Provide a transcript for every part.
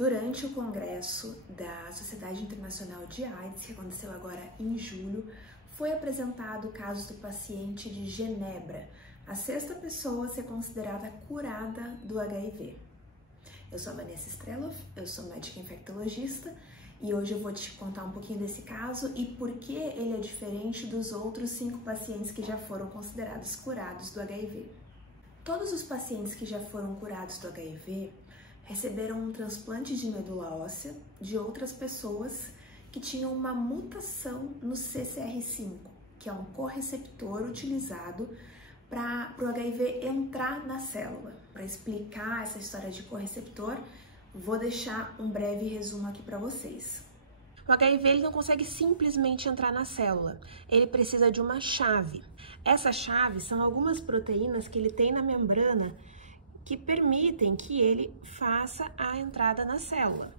Durante o congresso da Sociedade Internacional de AIDS, que aconteceu agora em julho, foi apresentado o caso do paciente de Genebra, a sexta pessoa a ser considerada curada do HIV. Eu sou a Vanessa Streloff, eu sou médica infectologista e hoje eu vou te contar um pouquinho desse caso e por que ele é diferente dos outros 5 pacientes que já foram considerados curados do HIV. Todos os pacientes que já foram curados do HIV receberam um transplante de medula óssea de outras pessoas que tinham uma mutação no CCR5, que é um correceptor utilizado para o HIV entrar na célula. Para explicar essa história de correceptor, vou deixar um breve resumo aqui para vocês. O HIV ele não consegue simplesmente entrar na célula, ele precisa de uma chave. Essa chave são algumas proteínas que ele tem na membrana que permitem que ele faça a entrada na célula.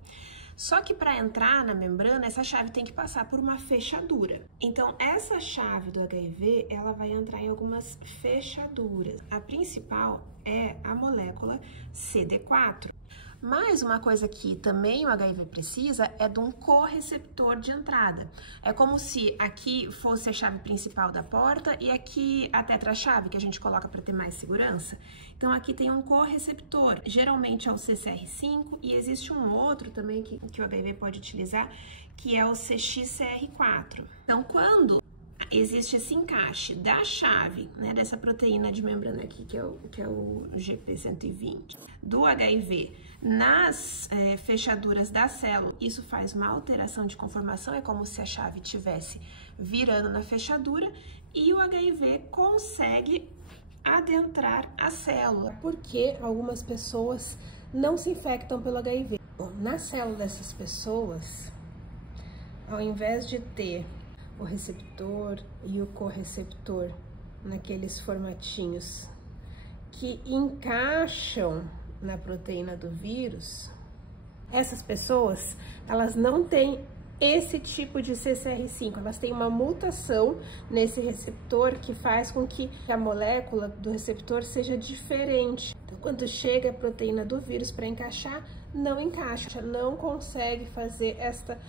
Só que para entrar na membrana, essa chave tem que passar por uma fechadura. Então, essa chave do HIV, ela vai entrar em algumas fechaduras. A principal é a molécula CD4. Mas uma coisa que também o HIV precisa é de um correceptor de entrada. É como se aqui fosse a chave principal da porta e aqui a tetra-chave que a gente coloca para ter mais segurança. Então aqui tem um correceptor, geralmente é o CCR5 e existe um outro também que o HIV pode utilizar, que é o CXCR4. Então quando existe esse encaixe da chave, né, dessa proteína de membrana aqui, que é o GP120, do HIV, nas fechaduras da célula, isso faz uma alteração de conformação, é como se a chave estivesse virando na fechadura e o HIV consegue adentrar a célula. Por que algumas pessoas não se infectam pelo HIV? Bom, na célula dessas pessoas, ao invés de ter o receptor e o correceptor naqueles formatinhos que encaixam na proteína do vírus, essas pessoas, elas não têm esse tipo de CCR5, elas têm uma mutação nesse receptor que faz com que a molécula do receptor seja diferente. Então, quando chega a proteína do vírus para encaixar, não encaixa, não consegue fazer esta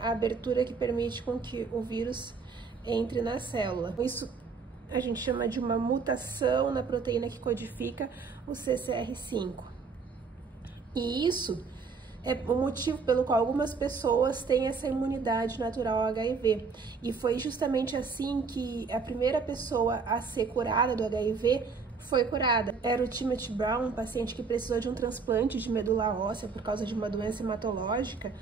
abertura que permite com que o vírus entre na célula. Isso a gente chama de uma mutação na proteína que codifica o CCR5. E isso é o motivo pelo qual algumas pessoas têm essa imunidade natural ao HIV. E foi justamente assim que a primeira pessoa a ser curada do HIV foi curada. Era o Timothy Brown, um paciente que precisou de um transplante de medula óssea por causa de uma doença hematológica.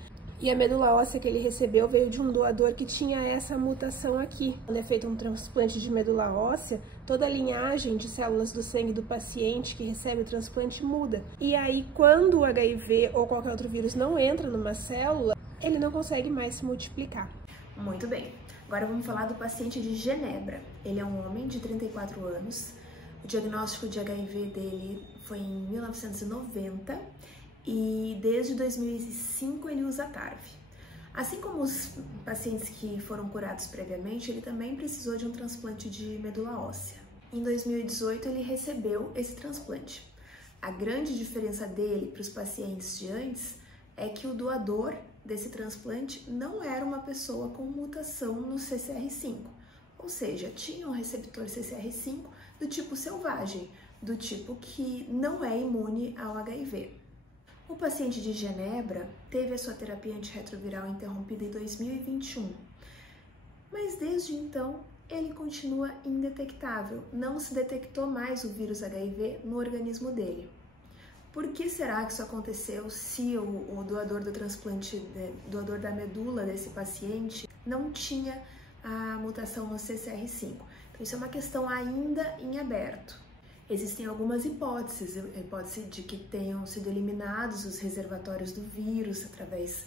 E a medula óssea que ele recebeu veio de um doador que tinha essa mutação aqui. Quando é feito um transplante de medula óssea, toda a linhagem de células do sangue do paciente que recebe o transplante muda. E aí, quando o HIV ou qualquer outro vírus não entra numa célula, ele não consegue mais se multiplicar. Muito bem. Agora vamos falar do paciente de Genebra. Ele é um homem de 34 anos. O diagnóstico de HIV dele foi em 1990 e desde 2005 ele usa TARV. Assim como os pacientes que foram curados previamente, ele também precisou de um transplante de medula óssea. Em 2018 ele recebeu esse transplante. A grande diferença dele para os pacientes de antes é que o doador desse transplante não era uma pessoa com mutação no CCR5, ou seja, tinha um receptor CCR5 do tipo selvagem, do tipo que não é imune ao HIV. O paciente de Genebra teve a sua terapia antirretroviral interrompida em 2021, mas desde então ele continua indetectável, não se detectou mais o vírus HIV no organismo dele. Por que será que isso aconteceu se o doador do transplante, doador da medula desse paciente, não tinha a mutação no CCR5? Então isso é uma questão ainda em aberto. Existem algumas hipóteses, a hipótese de que tenham sido eliminados os reservatórios do vírus através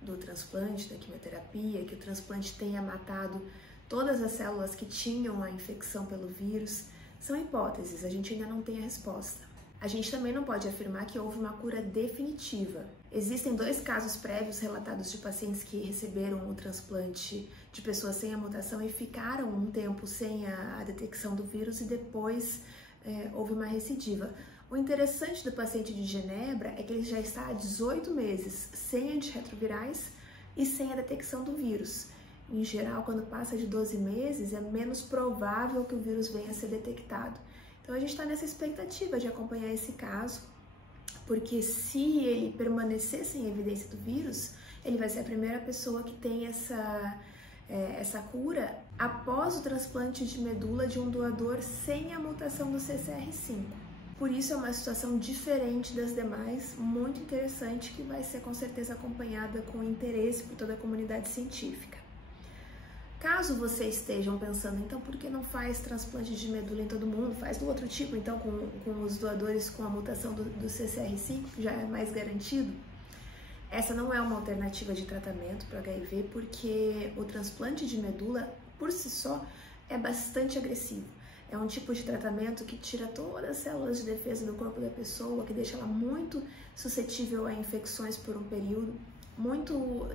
do transplante, da quimioterapia, que o transplante tenha matado todas as células que tinham a infecção pelo vírus. São hipóteses, a gente ainda não tem a resposta. A gente também não pode afirmar que houve uma cura definitiva. Existem 2 casos prévios relatados de pacientes que receberam o transplante de pessoas sem a mutação e ficaram um tempo sem a detecção do vírus e depois houve uma recidiva. O interessante do paciente de Genebra é que ele já está há 18 meses sem antirretrovirais e sem a detecção do vírus. Em geral, quando passa de 12 meses, é menos provável que o vírus venha a ser detectado. Então, a gente está nessa expectativa de acompanhar esse caso, porque se ele permanecer sem evidência do vírus, ele vai ser a primeira pessoa que tem essa cura após o transplante de medula de um doador sem a mutação do CCR5. Por isso é uma situação diferente das demais, muito interessante, que vai ser com certeza acompanhada com interesse por toda a comunidade científica. Caso vocês estejam pensando, então por que não faz transplante de medula em todo mundo? Faz do outro tipo, então com os doadores com a mutação do CCR5, que já é mais garantido? Essa não é uma alternativa de tratamento para HIV, porque o transplante de medula, por si só, é bastante agressivo. É um tipo de tratamento que tira todas as células de defesa do corpo da pessoa, que deixa ela muito suscetível a infecções por um período.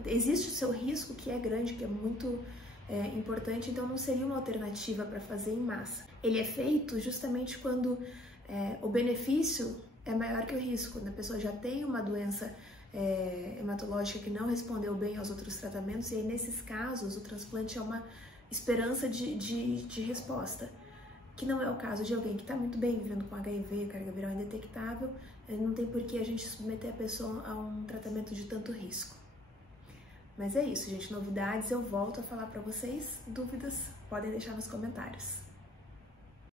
Existe o seu risco, que é grande, que é muito importante, então não seria uma alternativa para fazer em massa. Ele é feito justamente quando o benefício é maior que o risco, quando a pessoa já tem uma doença hematológica que não respondeu bem aos outros tratamentos, e aí nesses casos o transplante é uma esperança de resposta, que não é o caso de alguém que está muito bem vivendo com HIV, carga viral indetectável. Não tem por que a gente submeter a pessoa a um tratamento de tanto risco. Mas é isso, gente. Novidades eu volto a falar para vocês. Dúvidas podem deixar nos comentários.